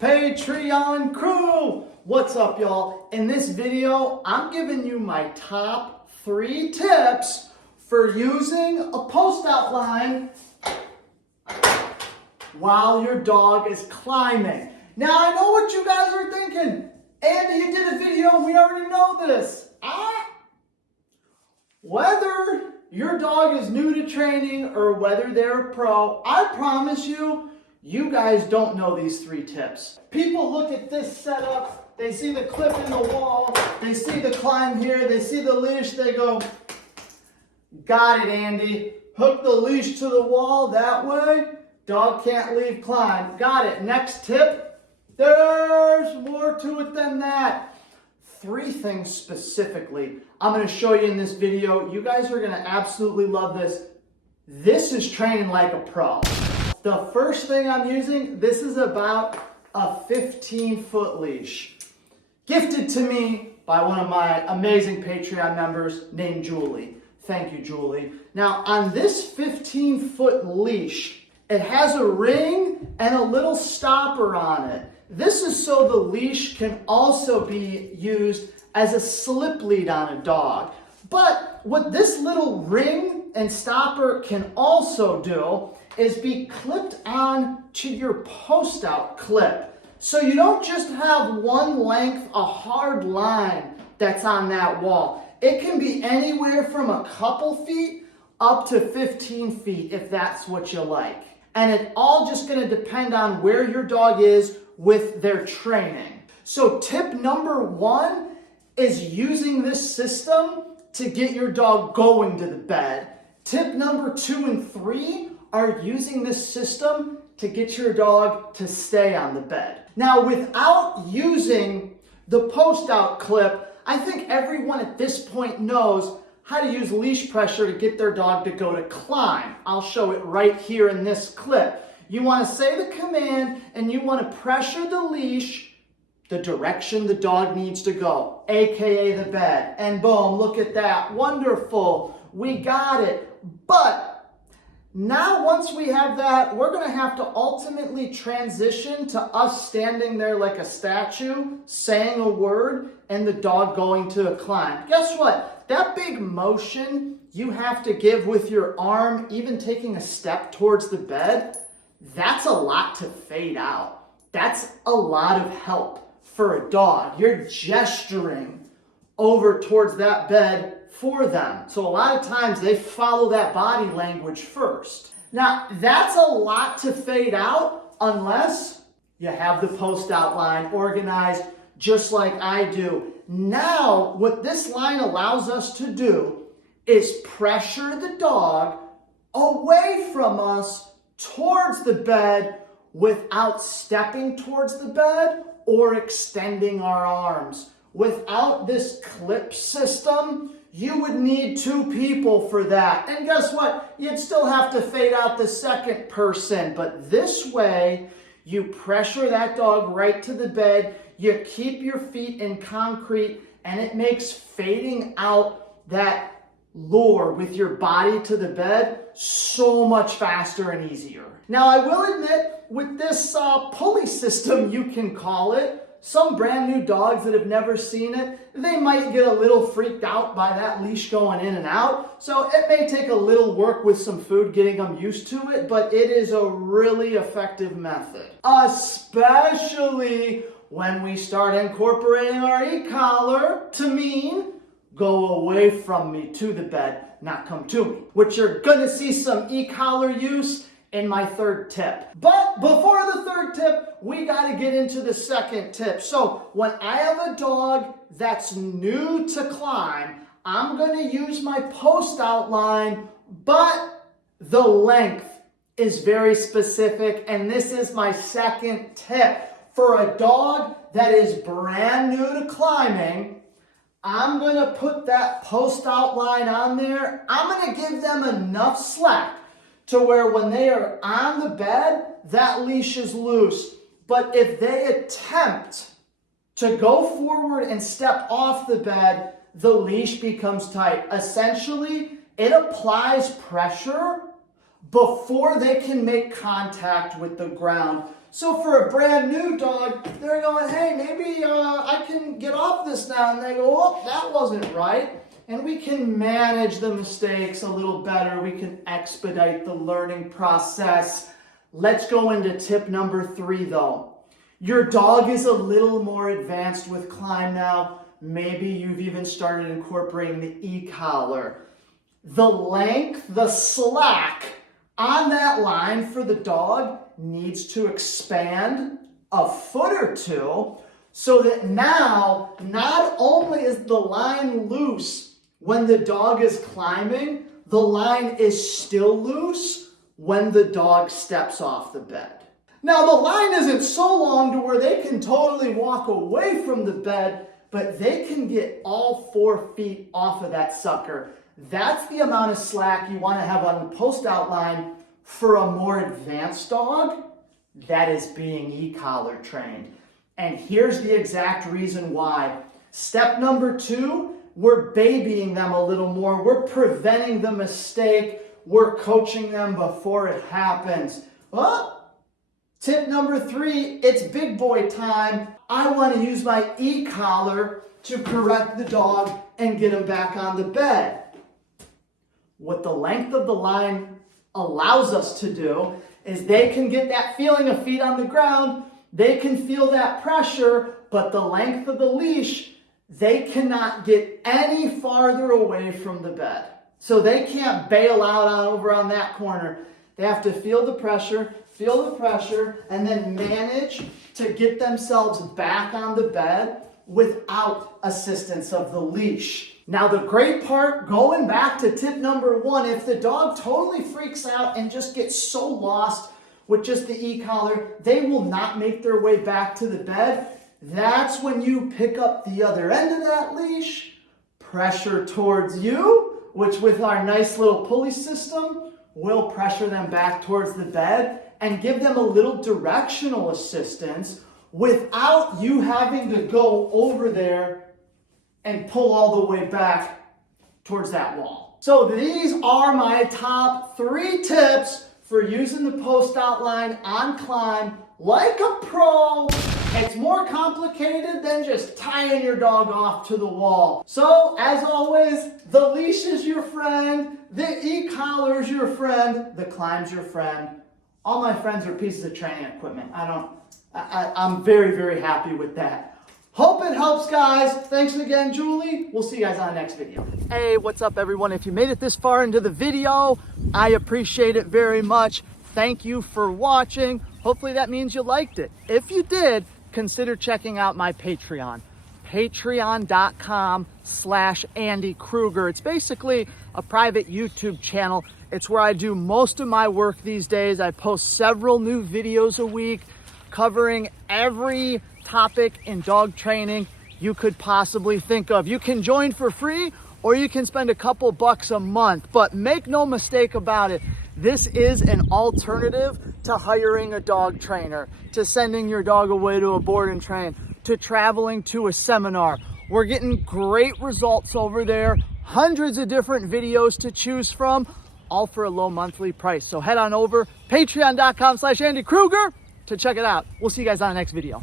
Patreon crew! What's up, y'all? In this video, I'm giving you my top 3 tips for using a post outline while your dog is climbing. Now, I know what you guys are thinking. Andy, you did a video, we already know this. Whether your dog is new to training or whether they're a pro, I promise you, you guys don't know these 3 tips. People look at this setup, they see the clip in the wall, they see the climb here, they see the leash, they go, got it, Andy. Hook the leash to the wall, that way, dog can't leave climb. Got it. Next tip, there's more to it than that. 3 things specifically I'm going to show you in this video. You guys are going to absolutely love this. This is training like a pro. The first thing I'm using, this is about a 15-foot leash. Gifted to me by one of my amazing Patreon members named Julie. Thank you, Julie. Now, on this 15-foot leash, it has a ring and a little stopper on it. This is so the leash can also be used as a slip lead on a dog. But what this little ring and stopper can also do is be clipped on to your post out clip. So you don't just have one length, a hard line that's on that wall. It can be anywhere from a couple feet up to 15 feet if that's what you like. And it's all just going to depend on where your dog is with their training. So tip number 1 is using this system to get your dog going to the bed. Tip number 2 and 3 are using this system to get your dog to stay on the bed. Now, without using the post out clip, I think everyone at this point knows how to use leash pressure to get their dog to go to climb. I'll show it right here in this clip. You want to say the command and you want to pressure the leash the direction the dog needs to go, aka the bed. And boom, look at that. Wonderful. We got it. But now once we have that, we're going to have to ultimately transition to us standing there like a statue, saying a word, and the dog going to a climb. Guess what? That big motion you have to give with your arm, even taking a step towards the bed, that's a lot to fade out. That's a lot of help for a dog. You're gesturing over towards that bed for them. So a lot of times they follow that body language first. Now, that's a lot to fade out unless you have the post outline organized just like I do. Now, what this line allows us to do is pressure the dog away from us towards the bed without stepping towards the bed or extending our arms. Without this clip system, you would need 2 people for that. And guess what? You'd still have to fade out the second person. But this way, you pressure that dog right to the bed, you keep your feet in concrete, and it makes fading out that lure with your body to the bed so much faster and easier. Now, I will admit, with this pulley system, you can call it, some brand new dogs that have never seen it, they might get a little freaked out by that leash going in and out. So it may take a little work with some food getting them used to it, but it is a really effective method. Especially when we start incorporating our e-collar to mean go away from me to the bed, not come to me. Which you're gonna see some e-collar use in my 3rd tip. But before the 3rd tip, we gotta get into the 2nd tip. So when I have a dog that's new to climb, I'm gonna use my post outline, but the length is very specific, and this is my 2nd tip. For a dog that is brand new to climbing, I'm gonna put that post outline on there. I'm gonna give them enough slack to where when they are on the bed, that leash is loose. But if they attempt to go forward and step off the bed, the leash becomes tight. Essentially, it applies pressure before they can make contact with the ground. So for a brand new dog, they're going, hey, maybe I can get off this now. And they go, oh, that wasn't right. And we can manage the mistakes a little better. We can expedite the learning process. Let's go into tip number 3 though. Your dog is a little more advanced with climb now. Maybe you've even started incorporating the e-collar. The length, the slack on that line for the dog needs to expand a foot or two so that now not only is the line loose when the dog is climbing, the line is still loose when the dog steps off the bed. Now the line isn't so long to where they can totally walk away from the bed, but they can get all 4 feet off of that sucker. That's the amount of slack you want to have on the post outline for a more advanced dog that is being e-collar trained. And here's the exact reason why. Step number 2, we're babying them a little more. We're preventing the mistake. We're coaching them before it happens. Well, tip number 3, it's big boy time. I want to use my e-collar to correct the dog and get him back on the bed. What the length of the line allows us to do is they can get that feeling of feet on the ground, they can feel that pressure, but the length of the leash, they cannot get any farther away from the bed. So they can't bail out over on that corner. They have to feel the pressure, and then manage to get themselves back on the bed without assistance of the leash. Now the great part, going back to tip number 1, if the dog totally freaks out and just gets so lost with just the e-collar, they will not make their way back to the bed. That's when you pick up the other end of that leash, pressure towards you, which with our nice little pulley system, will pressure them back towards the bed and give them a little directional assistance without you having to go over there and pull all the way back towards that wall. So these are my top 3 tips for using the post outline on climb like a pro. It's more complicated than just tying your dog off to the wall. So as always, the leash is your friend, the e-collar is your friend, the climb's your friend. All my friends are pieces of training equipment. I'm very, very happy with that. Hope it helps, guys. Thanks again, Julie. We'll see you guys on the next video. Hey, what's up, everyone? If you made it this far into the video, I appreciate it very much. Thank you for watching. Hopefully that means you liked it. If you did, consider checking out my Patreon. Patreon.com/Andy Kruger. It's basically a private YouTube channel. It's where I do most of my work these days. I post several new videos a week covering every topic in dog training you could possibly think of. You can join for free or you can spend a couple bucks a month, but make no mistake about it, this is an alternative to hiring a dog trainer, to sending your dog away to a board and train, to traveling to a seminar. We're getting great results over there, hundreds of different videos to choose from, all for a low monthly price. So head on over, patreon.com/Andy Kruger to check it out. We'll see you guys on the next video.